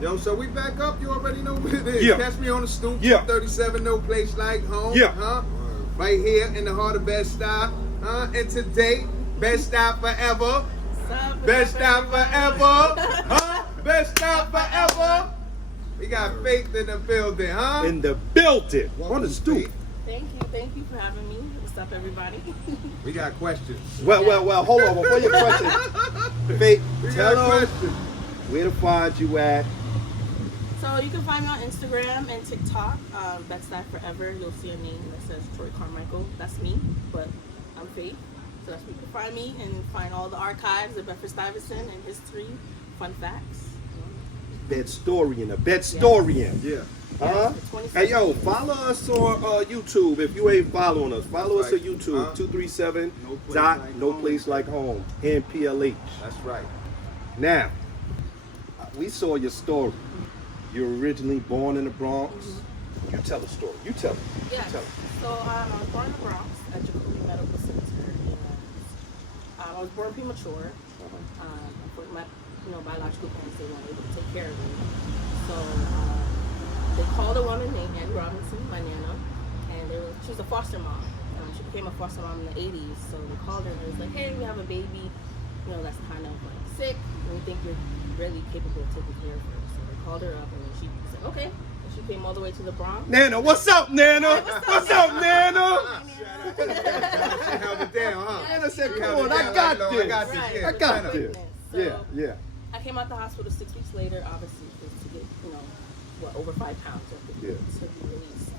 Yo, so we back up. You already know what it is. Yeah. Catch me on the stoop. Yeah. 37, no place like home. Yeah. Huh? Right here in the heart of Bed-Stuy. And today, Bed-Stuy forever. Bed-Stuy forever. Huh? Bed-Stuy forever. We got Faith in the building, huh? In the building. Welcome, On the stoop. Faith. Thank you for having me. What's up, everybody? We got questions. Well, hold on. Before your question, Faith, We tell got them questions. where to find you at. So you can find me on Instagram and TikTok, BEDSTUY Forever. You'll see a name that says Troy Carmichael. That's me, but I'm Faith. So that's where you can find me and find all the archives of Bedford Stuyvesant and history, fun facts. Bedstorian, a Bedstorian. Yeah. Huh? Hey, yo, follow us on YouTube. If you ain't following us, follow us on YouTube. 237 No Place Like Home, NPLH. That's right. Now, we saw your story. You're originally born in the Bronx. You tell the story. You tell it. Yes. Tell it. So I was born in the Bronx at Jacoby Medical Center. And, I was born premature. Unfortunately, my biological parents, they weren't able to take care of me. So they called a woman named Ann Robinson, my nana, and she was a foster mom. She became a foster mom in the 80s. So they called her and it was like, hey, we have a baby, that's kind of sick, and we think you're really capable of taking care of her. So they called her up and then she said, okay. And she came all the way to the Bronx. Nana, what's up, Nana? What's up, Nana? She held it down, huh? Nana said, She come held on, it I down got like, no, this. I got this. Right. Yeah, I got Nana. this. So Yeah. I came out the hospital 6 weeks later, obviously, just to get, over 5 pounds to be released.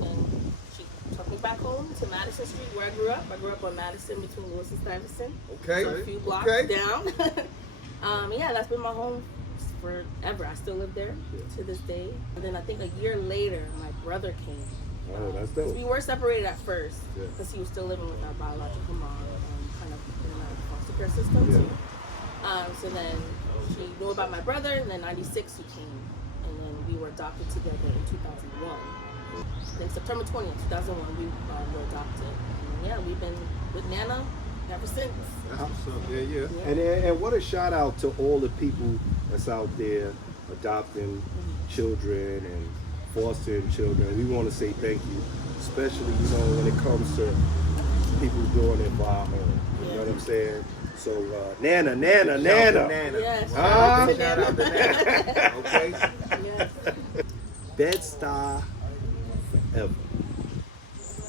And she took me back home to Madison Street, where I grew up. I grew up on Madison between Lewis and Stuyvesant. Okay. So a few blocks down. Yeah, that's been my home forever. I still live there to this day. And then I think a year later, my brother came. Oh, that's dope. We were separated at first Yeah. because he was still living with our biological mom, kind of in our foster care system too. So then she knew about my brother, and then 96 he came, and then we were adopted together in 2001. I think September 20th, 2001, we were adopted. And yeah, we've been with Nana ever since. That's what's up. Yeah. And what a shout out to all the people that's out there adopting children and fostering children. We want to say thank you, especially when it comes to people doing it by our home. You know what I'm saying? So Nana. Yes. Shout out to Nana. Okay. Yes. BEDSTUY forever.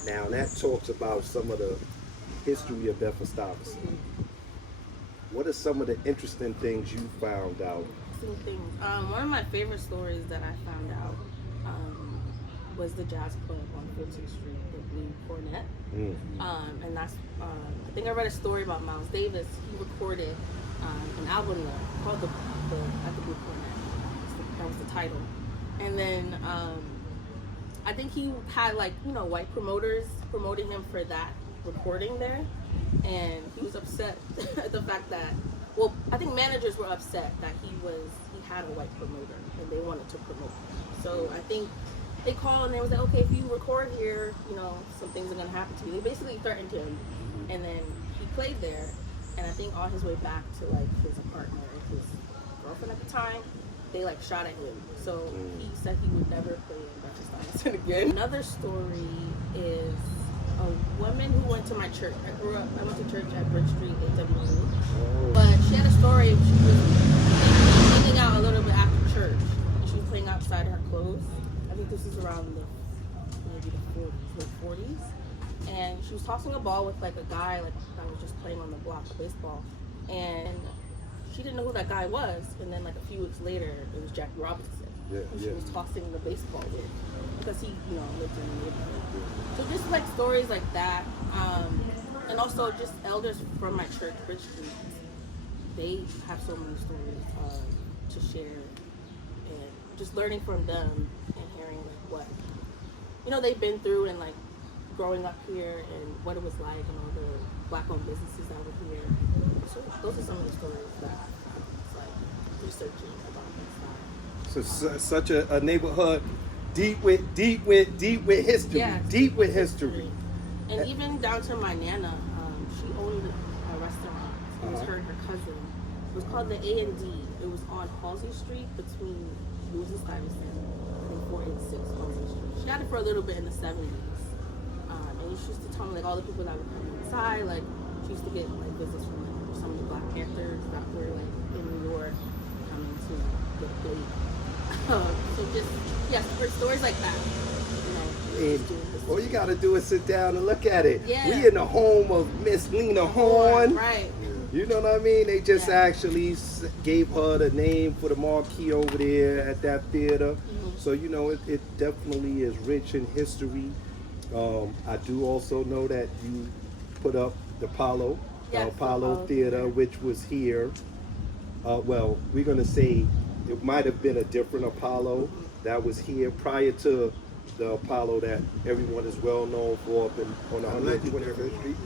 Now that talks about some of the history of Bedford Stuyvesant. What are some of the interesting things you found out? Things. One of my favorite stories that I found out was the jazz club on 15th Street, the Blue Cornet. And that's, I think I read a story about Miles Davis. He recorded an album there called the Blue Cornet. That was the title. And then I think he had white promoters promoting him for that recording there. And he was upset at the fact that, I think managers were upset that he had a white promoter and they wanted to promote him. So I think they called and they was like, okay, if you record here, some things are gonna happen to you. They basically threatened him, and then he played there. And I think on his way back to his apartment with his girlfriend at the time, they shot at him. So he said he would never play in Bedford Stuyvesant again. Another story is a woman who went to my church. I went to church at Bridge Street, AWU. But she had a story. She was hanging out a little bit after church. And she was playing outside her clothes. I think this is around maybe the 40s. And she was tossing a ball with a guy that was just playing on the block of baseball. And she didn't know who that guy was. And then a few weeks later, it was Jackie Robinson. She was tossing the baseball with, because he, lived in the neighborhood. So just stories like that, and also just elders from my church, Bridge Street, they have so many stories to share, and just learning from them and hearing what they've been through, and growing up here and what it was like, and all the black-owned businesses that were here. So those are some of the stories that I was researching about this side. So such a neighborhood deep with history. Yes. Deep with history. And even down to my nana, she owned a restaurant. It was her and her cousin. It was called the A&D. It was on Halsey Street between Lewis and Stuyvesant and 486 Halsey Street. She had it for a little bit in the 70s. And she used to tell me like all the people that would come inside, like she used to get like visits from like, some of the Black Panthers that were like in New York coming to get played. So just for stories like that, All you gotta do is sit down and look at it. Yeah. We in the home of Miss Lena Horn. Right. You know what I mean? They just actually gave her the name for the marquee over there at that theater. So you know, it definitely is rich in history. I do also know that you put up the Apollo, Apollo Theater, which was here. Well, we're gonna say it might have been a different Apollo that was here prior to the Apollo that everyone is well known for up on 125th Street.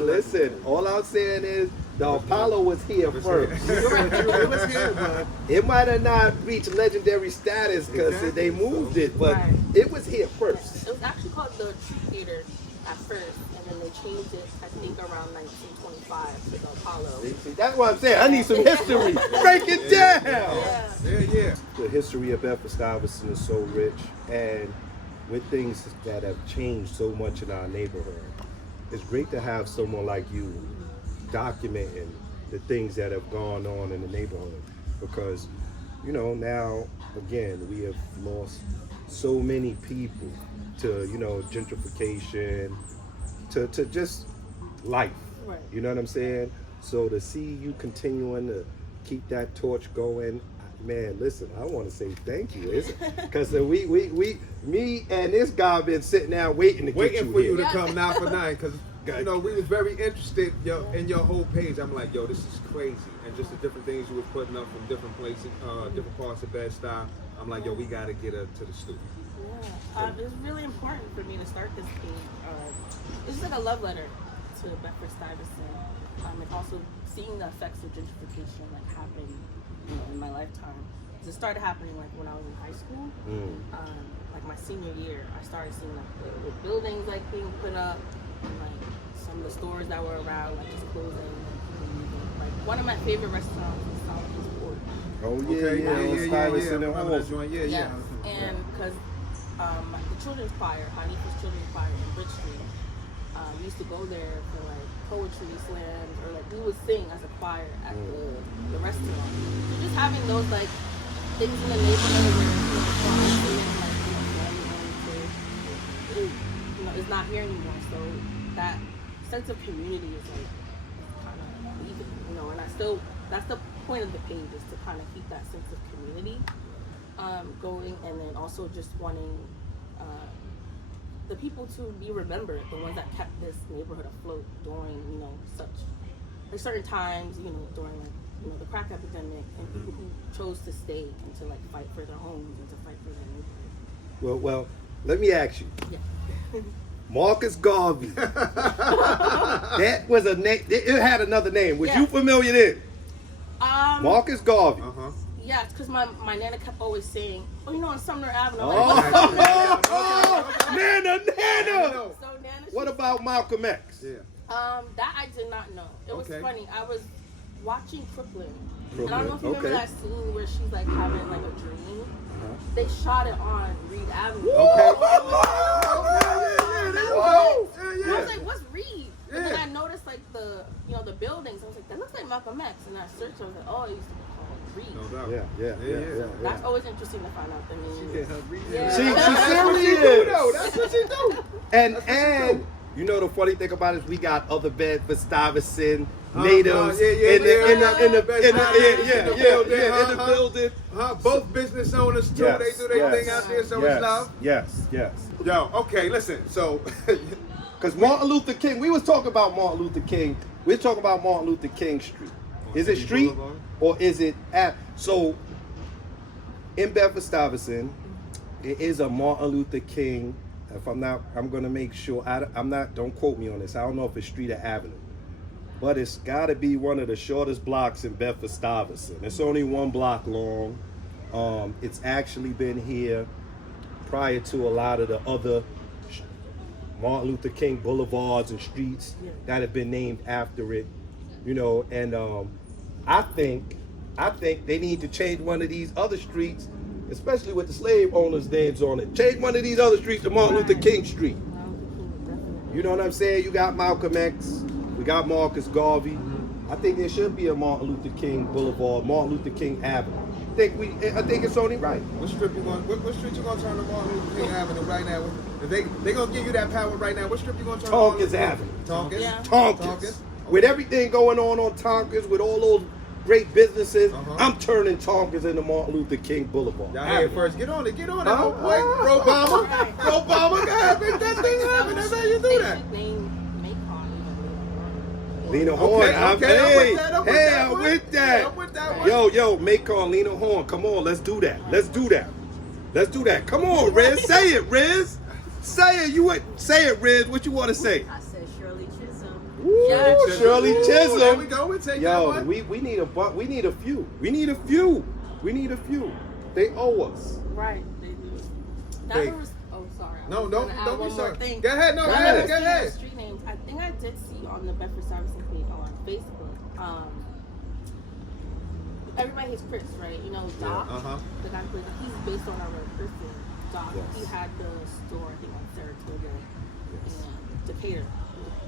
Listen. All I'm saying is the Apollo was here first. It was here, but It might have not reached legendary status because they moved it, but it was here first. It was actually called the Troop Theater at first, and then they changed it, I think, around 1925 to the Apollo. See, that's what I'm saying. I need some history. Break it down. yeah. The history of Bedford Stuyvesant is so rich, and with things that have changed so much in our neighborhood, it's great to have someone like you documenting the things that have gone on in the neighborhood, because you know, now again we have lost so many people to, you know, gentrification, to just life. Right. You know what I'm saying? So to see you continuing to keep that torch going, man, listen, I want to say thank you. Because me and this guy been sitting down waiting for you to come 9 for 9, because you know, we was very interested in your whole page. I'm like, yo, this is crazy, and just the different things you was putting up from different places, different parts of Bed-Stuy. I'm like, yo, we got to get her to the studio. It's really important for me to start this page. It's like a love letter to Bedford Stuyvesant, and also seeing the effects of gentrification like happen, you know, in my lifetime. It started happening like when I was in high school, like my senior year. I started seeing like the buildings like being put up, and like some of the stores that were around like just closing. Like one of my favorite restaurants is Solomon's Port. Oh Stuyvesant and Halsey. Yeah. And because the children's choir, Hanifa's children's choir in Bridge Street, used to go there for like poetry slams, or like we would sing as a choir at the restaurant. So just having those like things in the neighborhood where you know, is not here anymore. So that sense of community is like kind of leaving, you know. And that's the point of the page, is to kind of keep that sense of community going, and then also just wanting the people to be remembered, the ones that kept this neighborhood afloat during, you know, such like certain times, you know, during like, you know, the crack epidemic, and people who chose to stay and to like fight for their homes and to fight for their neighborhood. Well, let me ask you. Yeah. Marcus Garvey. That was a name. It had another name. Was Yeah. you familiar then? Marcus Garvey. Yeah, it's because my Nana kept always saying, oh, you know, on Sumner Avenue. Nana. So Nana. What about Malcolm X? Yeah. That I did not know. It was funny. I was watching Crooklyn. And I don't know if you remember that scene where she's like having like a dream. They shot it on Reed Avenue. I was like, what's Reed? And then I noticed like the buildings. I was like, that looks like Malcolm X. And I searched. I was like, oh, it used to be called Reed. No doubt. Yeah. That's always interesting to find out the name. She serious. That's what she do. And you know the funny thing about it is we got other Bedford Stuyvesant natives in the building. Both business owners too. They do their thing out there, so it's love. Yes. Yo, okay, listen. So, because Martin Luther King, we was talking about Martin Luther King. We're talking about Martin Luther King Street. Is it street or is it at? So in Bedford Stuyvesant, there is a Martin Luther King. If I'm not, I'm gonna make sure. I'm not. Don't quote me on this. I don't know if it's street or avenue, but it's got to be one of the shortest blocks in Bedford Stuyvesant. It's only 1 block long. It's actually been here prior to a lot of the other Martin Luther King boulevards and streets that have been named after it. You know, and I think they need to change one of these other streets, especially with the slave owners' names on it. Change one of these other streets to Martin Luther King Street. You know what I'm saying? You got Malcolm X, we got Marcus Garvey. I think there should be a Martin Luther King Boulevard, Martin Luther King Avenue. I think it's only right. What street you gonna turn to Martin Luther King Avenue right now? If they gonna give you that power right now, what strip you gonna turn to? Tompkins Avenue. Tompkins? Yeah. Tompkins. With everything going on Tompkins, with all those great businesses, I'm turning Tompkins into Martin Luther King Boulevard. Y'all hear it first. Get on it, oh boy. Bro Obama. Bro Obama, God, make that thing happen. That's how you do that. Lena Horne, I'm with that. I'm with that one. Yo, Macon, Lena Horne, come on, let's do that. Come on, Riz, say it, Riz. Say it, Riz. What you want to say? I said Shirley Chisholm. Ooh, Shirley Chisholm. There we go. We take that one. We need a few. We need a few. They owe us. Right, they do. Hey. Sorry. No, don't be sorry. Go ahead. Go ahead. ahead. Street names. I think I did see on the Bedford Stuyvesant page on Facebook. Everybody hates Chris, right? You know, Doc. The guy who plays. He's based on our person, Doc. Yes. He had the store, I think, on Saratoga and Decatur.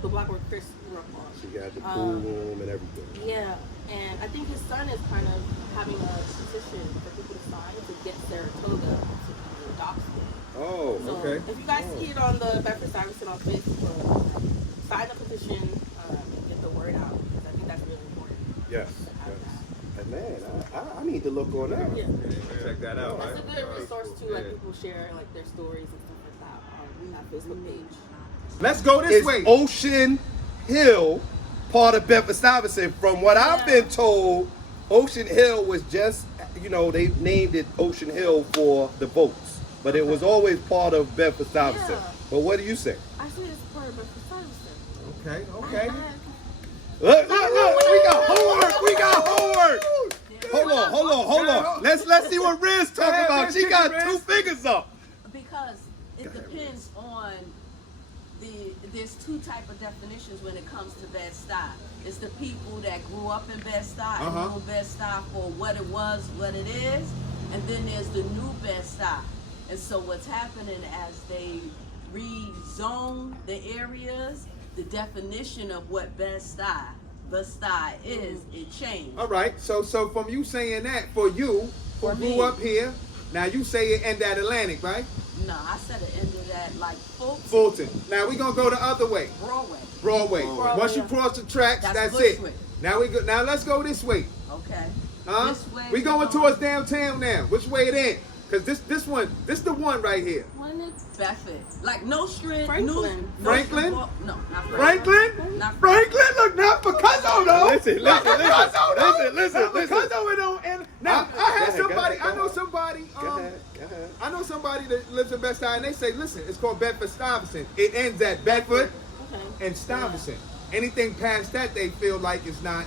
The block where Chris grew up on. She got the pool room and everything. Yeah, and I think his son is kind of having a petition for people to sign to get Saratoga to be a Doc store. Oh, So okay. if you guys see it on the Bedford Stuyvesant on Facebook, sign the petition and get the word out, because I think that's really important. Yes. And man, I need to look on that. Yeah. Check that out. That's a good resource too, like people share like their stories and stuff like that on that Facebook page. Let's go this way. Ocean Hill part of Bedford Stuyvesant? From what I've been told, Ocean Hill was just, they named it Ocean Hill for the boats, but it was always part of Bedford Stuyvesant. Yeah. But what do you say? I say it's part of Bedford Stuyvesant. Okay. Look, we got homework. Hold on. Let's see what Riz talking about. She got two fingers up. Because it depends on there's two type of definitions when it comes to Bed-Stuy. It's the people that grew up in Bed-Stuy and know Bed-Stuy for what it was, what it is, and then there's the new Bed-Stuy. And so what's happening as they rezone the areas, the definition of what Bed-Stuy is, it changed. All right. So from you saying that, for you who grew up here, now you say it end at Atlantic, right? No, I said it ended at like Fulton. Now we're gonna go the other way. Broadway. Once you cross the tracks, that's it. Now Now let's go this way. Okay. This way we going towards downtown now. Which way it in? Cause this the one right here. Bedford. Like no street. Franklin. Franklin? No, not Franklin? Franklin? Look, not Picasso though. Listen. Not Picasso it don't. And now I know somebody. Go ahead. I know somebody that lives in Bed-Stuy, and they say, listen, it's called Bedford Stuyvesant. It ends at Bedford and Stuyvesant. Anything past that, they feel like it's not.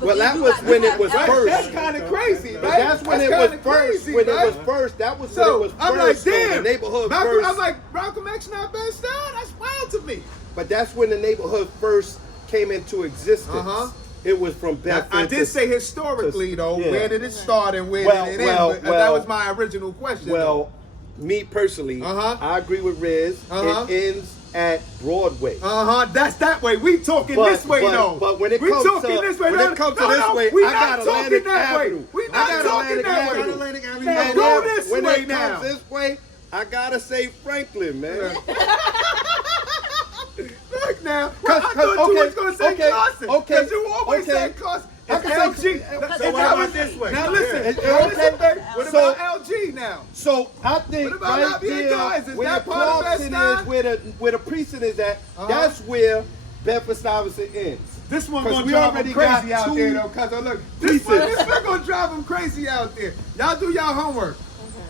Well, that was when it was first. That's kind of crazy, right? That's when it was first. When it was first, that was when it was first. I'm like, damn, the neighborhood first. I'm like, Malcolm X not Bed-Stuy? That's wild to me. But that's when the neighborhood first came into existence. It was from Bedford. I did say historically, though. Yeah. Where did it start and where did it end? That was my original question. Well, me personally, I agree with Riz. It ends at Broadway. That's that way. We talking this way, though. But when it comes to this way, I got Atlantic Avenue. We not talking that way. Atlantic Avenue. Now go this way now. When it comes this way, I gotta say Franklin, man. Look now, I thought you was gonna say Carson. Because you always say Carson. It's LG. So what about this way? Now listen. What about LG now? So I think right there, where the Clarkson is, where the precinct is at, that's where Bedford Stuyvesant ends. This one gonna drive them crazy out there, though. Cause look, this one gonna drive them crazy out there. Y'all do y'all homework.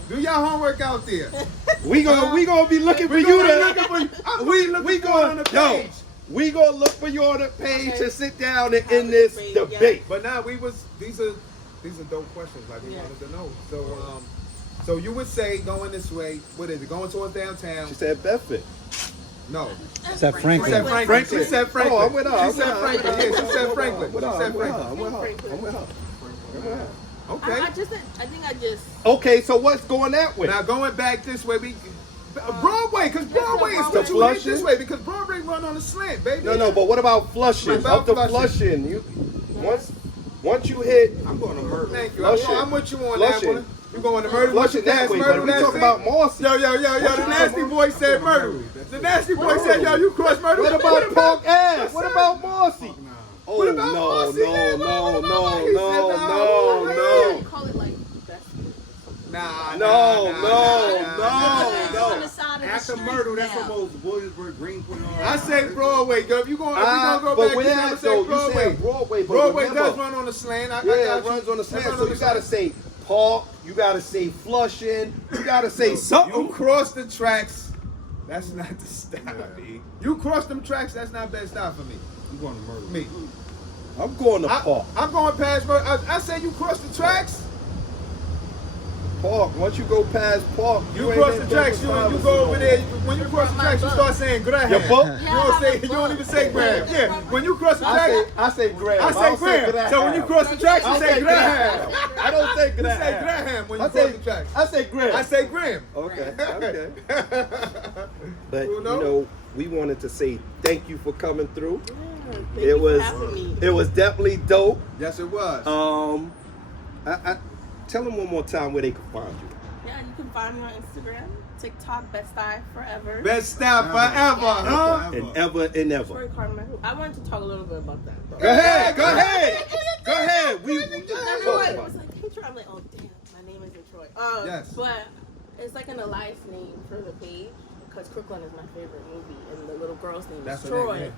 Do y'all homework out there. We gonna be looking for you to. We gonna on the page. We gonna look for you on the page to sit down and end this debate. But now these are dope questions like we wanted to know. So you would say going this way, what is it? Going towards downtown. She said Bedford. No. Except Franklin. She said Franklin. She said Franklin. Oh, I'm with her. She said Franklin. Yeah, she said Franklin. She said Franklin. I'm with her. Okay. I think I just. Okay, so what's going that way? Now going back this way, we Broadway, because Broadway is what The you hit Flushing? this way, because Broadway run on a slant, baby. No, but what about Flushing? What about Up to Flushing? Flushing, you once you hit I'm going to murder. Thank you. Flushing. I'm with you on Flushing. that one. You going to murder? Flushing that way, but we talking about Marcy. Yo, the nasty boy said murder. The nasty boy said, yo, you cross murder. What about Park Ave? What about Marcy? Oh What about Marcy? no. Call it like best. No. After Myrtle, that's almost Williamsburg, Greenpoint. I say Broadway, girl. If we gonna go but back we're there, not, I'm though. gonna say You said Broadway, but Broadway remember, does run on the slant. Yeah, it runs on the slant. So you gotta say Park. You gotta say Flushing. You gotta say something. You cross the tracks. That's not the stop, B. You cross them tracks. That's not best stop for me. I'm going to Myrtle. Me. I'm going to Park. I'm going past. I say you cross the tracks. Park. Once you go past Park, You ain't cross in the tracks. Bedford You Stuyvesant go over no there. more. When you cross the tracks, you start saying Graham. Your book? You don't say. You don't even say Graham. Yeah. When you cross the tracks, I say Graham. I say Graham. So when you cross the tracks, you I say say Graham. I don't say You Graham. say Graham when you I cross say the tracks. I say Graham. I say Graham. Okay. But You you know? know, we wanted to say thank you for coming through. Yeah, thank It you was for having me. it was definitely dope. Yes, it was. I tell them one more time where they can find you. Yeah, you can find me on Instagram, TikTok, BEDSTUY forever. Best stop forever, huh? And ever and ever. Troy Carter, I wanted to talk a little bit about that. Bro. Go ahead. We just Everyone talk was about it. like, hey Troy. I'm like, oh damn, my name isn't Troy. Yes. But it's like an Elias name for the page because Crooklyn is my favorite movie, and the little girl's name That's is her name, Troy. yeah.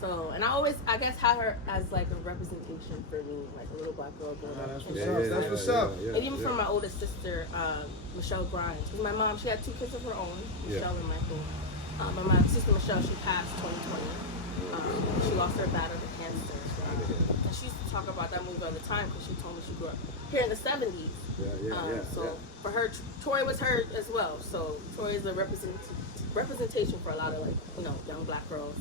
So, and I guess, had her as like a representation for me, like a little black girl growing up. That's what's up. That's what's up. And even from my oldest sister, Michelle Grimes. Because my mom, she had 2 kids of her own, Michelle and Michael. But my sister Michelle, she passed 2020. She lost her battle to cancer. And she used to talk about that movie all the time because she told me she grew up here in the 70s. So for her, Troy was her as well. So Troy is a representation for a lot of young black girls,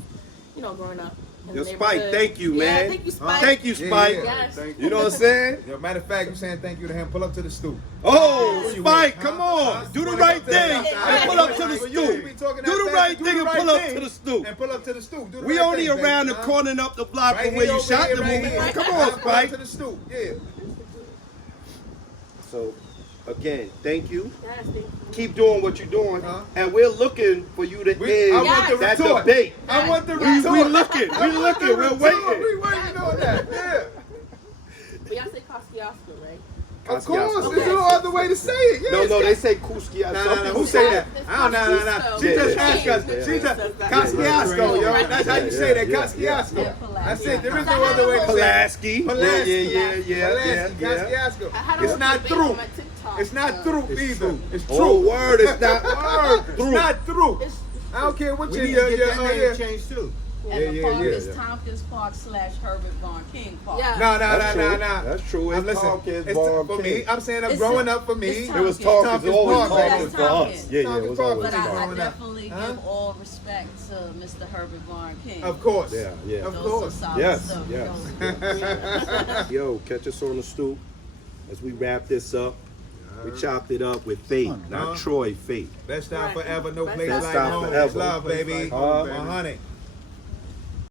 growing up. Yo, Spike, thank you, man. Yeah, thank you, Spike. Thank you, Spike. Yes. You know what I'm saying? Yo, matter of fact, I'm saying thank you to him. Pull up to the stoop. Oh, You Spike, with, come huh? on. Do the right thing and pull up to the stoop. Do the right thing and pull up to the stoop. And pull up to the stoop. Do the We right only thing, around the baby, corner and up the block Right from where here, you over shot here, the right movie. here. Come Pull on, up Spike. to the stoop. Yeah. So, again, thank you. Yes, thank you. Keep doing what you're doing, Huh? and we're looking for you to I end want the that retort. debate. I want the We retort. looking, we're We waiting. waiting on that. Yeah. But y'all say Kosciuszko, right? Of course. Kosciuszko. There's no other way to say it. Yeah, No, it's they say Kuski. Nah, Some nah, people who say say that. that? I don't know. She Yeah, just yeah. asked us. Yeah. She just Yeah. Kosciuszko, yo. Yeah. That's how you say that, Yeah. Kosciuszko. Yeah. That's it. There is no other way to say it. Pulaski. Pulaski. Yeah. Kosciuszko. I had a It's whole not debate through. on my TikTok, It's not through either. It's Oh, true. word, it's not Word. It's through. not through. It's I don't care what We you need to get that name yeah. changed too. And the Yeah, park yeah, is yeah. Tompkins Park / Herbert Von King Park. Yeah. No. That's true. It's Listen, Tompkins, it's Von for King. me. I'm saying I'm It's growing a- up for me. it's It was Tompkins Tompkins, always Park, Tompkins for us. Tompkins. Yeah, it Tompkins was Park. always But I Growing Tompkins. up. definitely Huh? give all respect to Mr. Herbert Von King. Of course. Yeah. Of Those course. are solid Yes, stuff. yes. Yo, catch us on the stoop as we wrap this up. We chopped it up with Faith, not Troy, Faith. Best time Right. forever. No Best place time like forever. home. Best It's love, time baby. forever. 100.